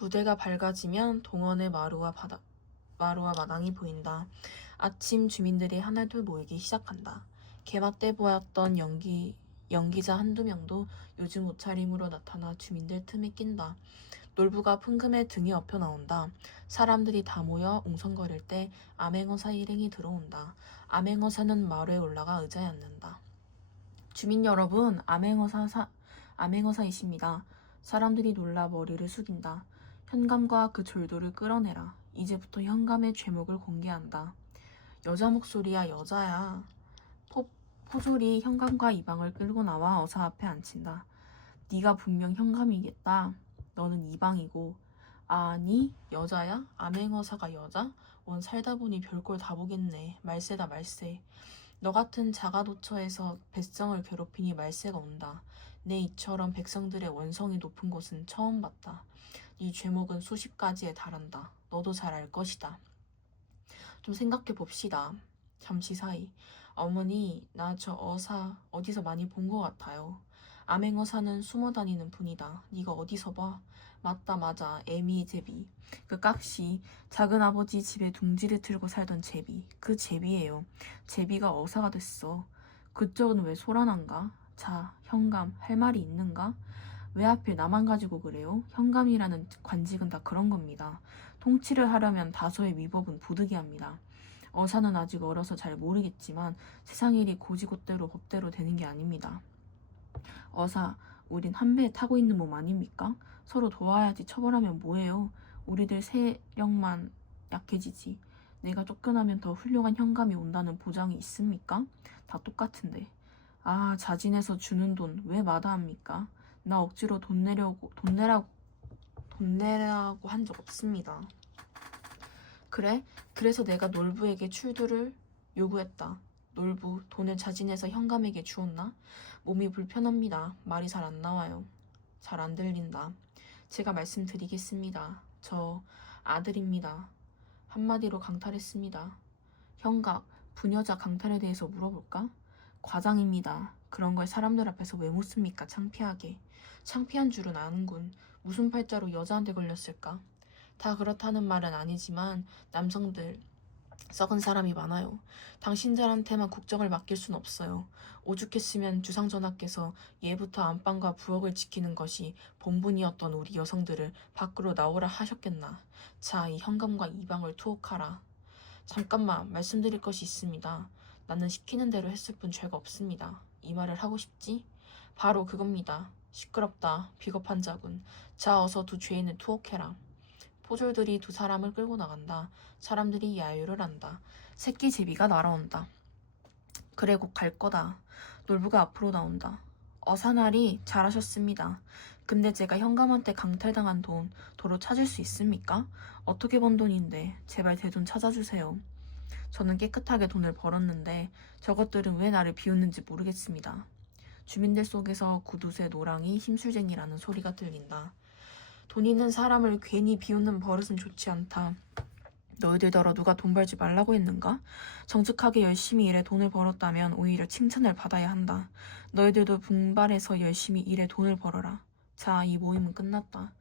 무대가 밝아지면 동원의 마루와 바다, 마루와 마당이 보인다. 아침 주민들이 하나둘 모이기 시작한다. 개막 때 보았던 연기, 연기자 한두 명도 요즘 옷차림으로 나타나 주민들 틈에 낀다. 놀부가 풍금에 등이 엎여 나온다. 사람들이 다 모여 웅성거릴 때 암행어사 일행이 들어온다. 암행어사는 마루에 올라가 의자에 앉는다. 주민 여러분, 암행어사 사, 암행어사이십니다. 사람들이 놀라 머리를 숙인다. 현감과 그 졸도를 끌어내라. 이제부터 현감의 죄목을 공개한다. 여자 목소리야 여자야. 포, 포졸이 현감과 이방을 끌고 나와 어사 앞에 앉힌다. 네가 분명 현감이겠다. 너는 이방이고. 아니 여자야? 암행어사가 여자? 원 살다 보니 별걸 다 보겠네. 말세다 말세. 너 같은 자가도처에서 백성을 괴롭히니 말세가 온다. 내 이처럼 백성들의 원성이 높은 곳은 처음 봤다. 네 죄목은 수십 가지에 달한다. 너도 잘 알 것이다. 좀 생각해 봅시다. 잠시 사이. 어머니, 나 저 어사 어디서 많이 본 것 같아요. 암행어사는 숨어 다니는 분이다. 네가 어디서 봐? 맞다 맞아. 에미 제비. 그 깍시. 작은 아버지 집에 둥지를 틀고 살던 제비. 그 제비예요. 제비가 어사가 됐어. 그쪽은 왜 소란한가? 자, 현감, 할 말이 있는가? 왜 하필 나만 가지고 그래요? 현감이라는 관직은 다 그런 겁니다. 통치를 하려면 다소의 위법은 부득이합니다. 어사는 아직 어려서 잘 모르겠지만 세상 일이 고지곳대로 법대로 되는 게 아닙니다. 어사, 우린 한 배에 타고 있는 몸 아닙니까? 서로 도와야지 처벌하면 뭐해요? 우리들 세력만 약해지지. 내가 쫓겨나면 더 훌륭한 현감이 온다는 보장이 있습니까? 다 똑같은데. 아, 자진해서 주는 돈 왜 마다합니까? 나 억지로 돈 내려고 돈 내라고 돈 내라고 한 적 없습니다. 그래? 그래서 내가 놀부에게 출두를 요구했다. 놀부, 돈을 자진해서 현감에게 주었나? 몸이 불편합니다. 말이 잘 안 나와요. 잘 안 들린다. 제가 말씀드리겠습니다. 저 아들입니다. 한마디로 강탈했습니다. 현각, 부녀자 강탈에 대해서 물어볼까? 과장입니다. 그런 걸 사람들 앞에서 왜 묻습니까? 창피하게. 창피한 줄은 아는군. 무슨 팔자로 여자한테 걸렸을까? 다 그렇다는 말은 아니지만 남성들 썩은 사람이 많아요. 당신들한테만 국정을 맡길 순 없어요. 오죽했으면 주상전하께서 예부터 안방과 부엌을 지키는 것이 본분이었던 우리 여성들을 밖으로 나오라 하셨겠나. 자, 이 현감과 이방을 투옥하라. 잠깐만 말씀드릴 것이 있습니다. 나는 시키는 대로 했을 뿐 죄가 없습니다. 이 말을 하고 싶지? 바로 그겁니다. 시끄럽다. 비겁한 자군. 자, 어서 두 죄인을 투옥해라. 포졸들이 두 사람을 끌고 나간다. 사람들이 야유를 한다. 새끼 제비가 날아온다. 그래 곧 갈 거다. 놀부가 앞으로 나온다. 어사나리 잘하셨습니다. 근데 제가 현감한테 강탈당한 돈 도로 찾을 수 있습니까? 어떻게 번 돈인데 제발 제 돈 찾아주세요. 저는 깨끗하게 돈을 벌었는데 저것들은 왜 나를 비웃는지 모르겠습니다. 주민들 속에서 구두쇠 노랑이 심술쟁이라는 소리가 들린다. 돈 있는 사람을 괜히 비웃는 버릇은 좋지 않다. 너희들더러 누가 돈 벌지 말라고 했는가? 정직하게 열심히 일해 돈을 벌었다면 오히려 칭찬을 받아야 한다. 너희들도 분발해서 열심히 일해 돈을 벌어라. 자, 이 모임은 끝났다.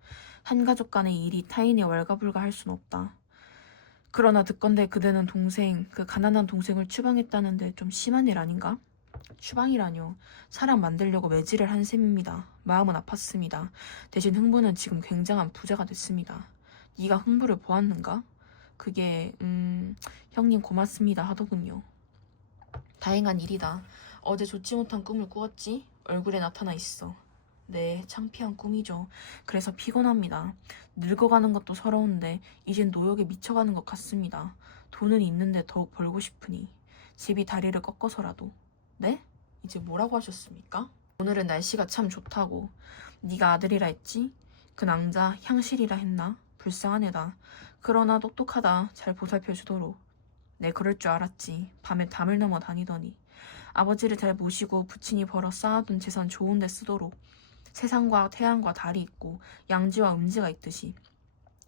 한 가족 간의 일이 타인의 월가불가 할 순 없다. 그러나 듣건대 그대는 동생, 그 가난한 동생을 추방했다는데 좀 심한 일 아닌가? 추방이라뇨. 사람 만들려고 매질을 한 셈입니다. 마음은 아팠습니다. 대신 흥부는 지금 굉장한 부자가 됐습니다. 네가 흥부를 보았는가? 그게 음 형님 고맙습니다 하더군요. 다행한 일이다. 어제 좋지 못한 꿈을 꾸었지? 얼굴에 나타나 있어. 네, 창피한 꿈이죠. 그래서 피곤합니다. 늙어가는 것도 서러운데 이젠 노역에 미쳐가는 것 같습니다. 돈은 있는데 더욱 벌고 싶으니 집이 다리를 꺾어서라도. 네? 이제 뭐라고 하셨습니까? 오늘은 날씨가 참 좋다고. 네가 아들이라 했지? 그 낭자 향실이라 했나? 불쌍한 애다. 그러나 똑똑하다. 잘 보살펴주도록. 네, 그럴 줄 알았지. 밤에 담을 넘어 다니더니. 아버지를 잘 모시고 부친이 벌어 쌓아둔 재산 좋은 데 쓰도록. 세상과 태양과 달이 있고 양지와 음지가 있듯이.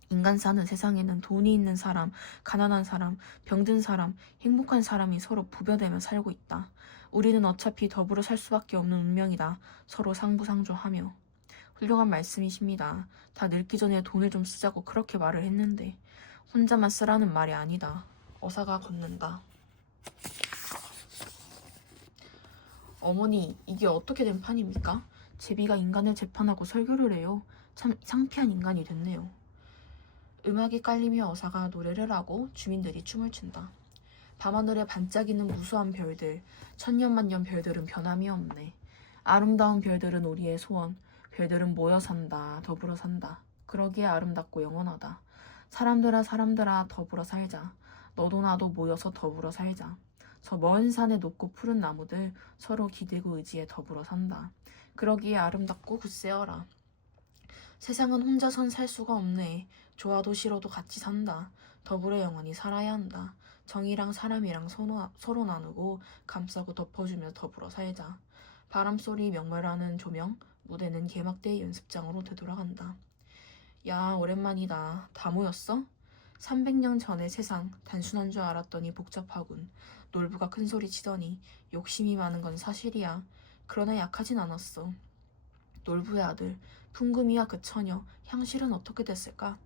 인간 사는 세상에는 돈이 있는 사람, 가난한 사람, 병든 사람, 행복한 사람이 서로 부벼대며 살고 있다. 우리는 어차피 더불어 살 수밖에 없는 운명이다. 서로 상부상조하며. 훌륭한 말씀이십니다. 다 늙기 전에 돈을 좀 쓰자고 그렇게 말을 했는데 혼자만 쓰라는 말이 아니다. 어사가 걷는다. 어머니, 이게 어떻게 된 판입니까? 제비가 인간을 재판하고 설교를 해요. 참 상피한 인간이 됐네요. 음악이 깔리며 어사가 노래를 하고 주민들이 춤을 춘다. 밤하늘에 반짝이는 무수한 별들, 천년만년 별들은 변함이 없네. 아름다운 별들은 우리의 소원, 별들은 모여 산다, 더불어 산다. 그러기에 아름답고 영원하다. 사람들아, 사람들아, 더불어 살자. 너도 나도 모여서 더불어 살자. 저 먼 산의 높고 푸른 나무들 서로 기대고 의지해 더불어 산다. 그러기에 아름답고 굳세어라. 세상은 혼자선 살 수가 없네. 좋아도 싫어도 같이 산다. 더불어 영원히 살아야 한다. 정이랑 사람이랑 서로, 서로 나누고 감싸고 덮어주며 더불어 살자. 바람소리 명멸하는 조명, 무대는 개막대의 연습장으로 되돌아간다. 야, 오랜만이다. 다 모였어? 300년 전의 세상, 단순한 줄 알았더니 복잡하군. 놀부가 큰 소리 치더니 욕심이 많은 건 사실이야. 그러나 약하진 않았어. 놀부의 아들, 풍금이와 그 처녀, 향실은 어떻게 됐을까?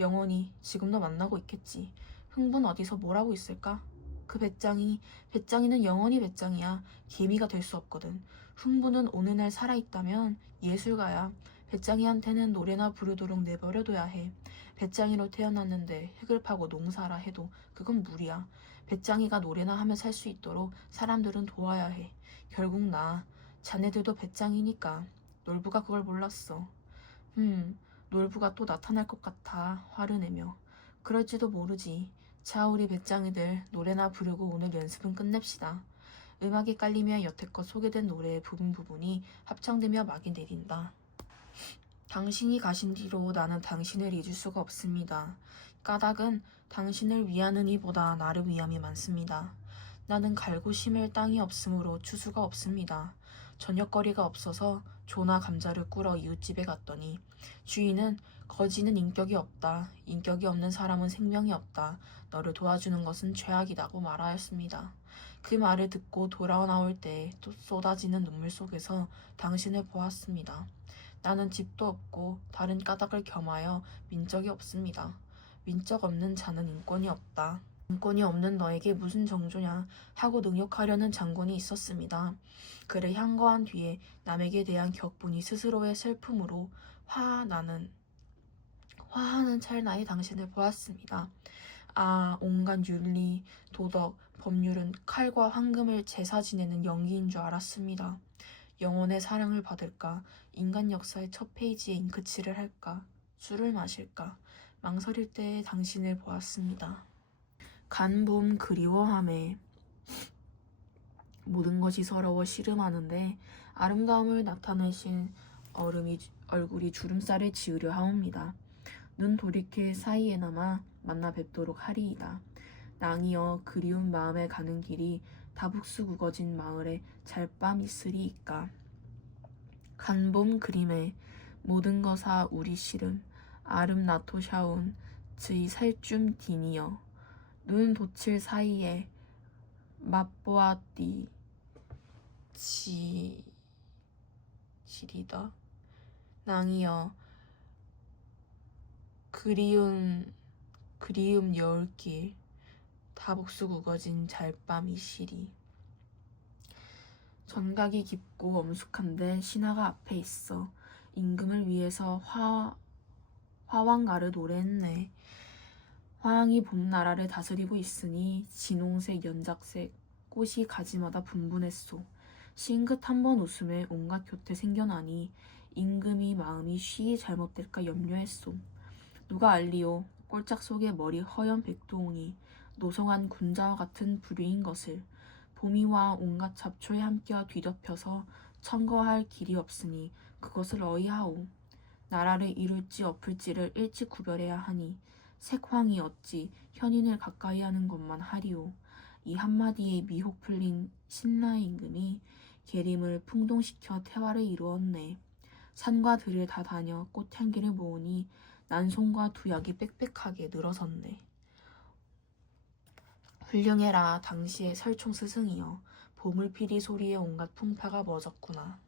영원히 지금도 만나고 있겠지. 흥분 어디서 뭐라고 있을까? 그 배짱이, 배짱이는 영원히 배짱이야. 개미가 될 수 없거든. 흥부는 어느 날 살아있다면 예술가야. 배짱이한테는 노래나 부르도록 내버려둬야 해. 배짱이로 태어났는데 흙을 파고 농사라 해도 그건 무리야. 배짱이가 노래나 하며 살 수 있도록 사람들은 도와야 해. 결국 나, 자네들도 배짱이니까. 놀부가 그걸 몰랐어. 음, 놀부가 또 나타날 것 같아 화를 내며. 그럴지도 모르지. 자, 우리 배짱이들 노래나 부르고 오늘 연습은 끝냅시다. 음악이 깔리며 여태껏 소개된 노래의 부분 부분이 합창되며 막이 내린다. 당신이 가신 뒤로 나는 당신을 잊을 수가 없습니다. 까닭은 당신을 위하는 이보다 나를 위함이 많습니다. 나는 갈고 심을 땅이 없으므로 추수가 없습니다. 저녁거리가 없어서 조나 감자를 꿀어 이웃집에 갔더니 주인은 거지는 인격이 없다. 인격이 없는 사람은 생명이 없다. 너를 도와주는 것은 죄악이라고 말하였습니다. 그 말을 듣고 돌아와 나올 때 또 쏟아지는 눈물 속에서 당신을 보았습니다. 나는 집도 없고 다른 까닭을 겸하여 민적이 없습니다. 민적 없는 자는 인권이 없다. 인권이 없는 너에게 무슨 정조냐 하고 능욕하려는 장군이 있었습니다. 그를 향거한 뒤에 남에게 대한 격분이 스스로의 슬픔으로 화나는 화하는 찰나에 당신을 보았습니다. 아, 온갖 윤리, 도덕, 법률은 칼과 황금을 제사 지내는 연기인 줄 알았습니다. 영혼의 사랑을 받을까? 인간 역사의 첫 페이지에 잉크칠을 할까? 술을 마실까? 망설일 때에 당신을 보았습니다. 간봄 그리워함에 모든 것이 서러워 시름하는데 아름다움을 나타내신 얼음이 얼굴이 주름살을 지으려 하옵니다. 눈 돌이킬 사이에나마 만나 뵙도록 하리이다. 낭이여 그리운 마음에 가는 길이 다북수 구거진 마을에 잘밤 있으리이까. 간봄 그림에 모든 것아 우리 시름 아름 나토샤운 즈이 살줌 디니여 눈 돋칠 사이에 맛보았디 지 지리다. 낭이여 그리운 그리움 여울길 다복수 구거진 잘밤이 시리. 전각이 깊고 엄숙한데 신하가 앞에 있어. 임금을 위해서 화 화왕가를 노래했네. 화왕이 봄나라를 다스리고 있으니 진홍색 연작색 꽃이 가지마다 분분했소. 싱긋 한 번 웃음에 온갖 교태 생겨나니 임금이 마음이 쉬이 잘못될까 염려했소. 누가 알리오 꼴짝 속에 머리 허연 백두홍이 노성한 군자와 같은 부류인 것을 봄이와 온갖 잡초에 함께와 뒤덮여서 청거할 길이 없으니 그것을 어이하오. 나라를 이룰지 엎을지를 일찍 구별해야 하니 색황이 어찌 현인을 가까이 하는 것만 하리오. 이 한마디에 미혹 풀린 신라의 임금이 계림을 풍동시켜 태화를 이루었네. 산과 들을 다 다녀 꽃향기를 모으니 난송과 두약이 빽빽하게 늘어섰네. 훌륭해라 당시의 설총 스승이여 보물피리 소리에 온갖 풍파가 멎었구나.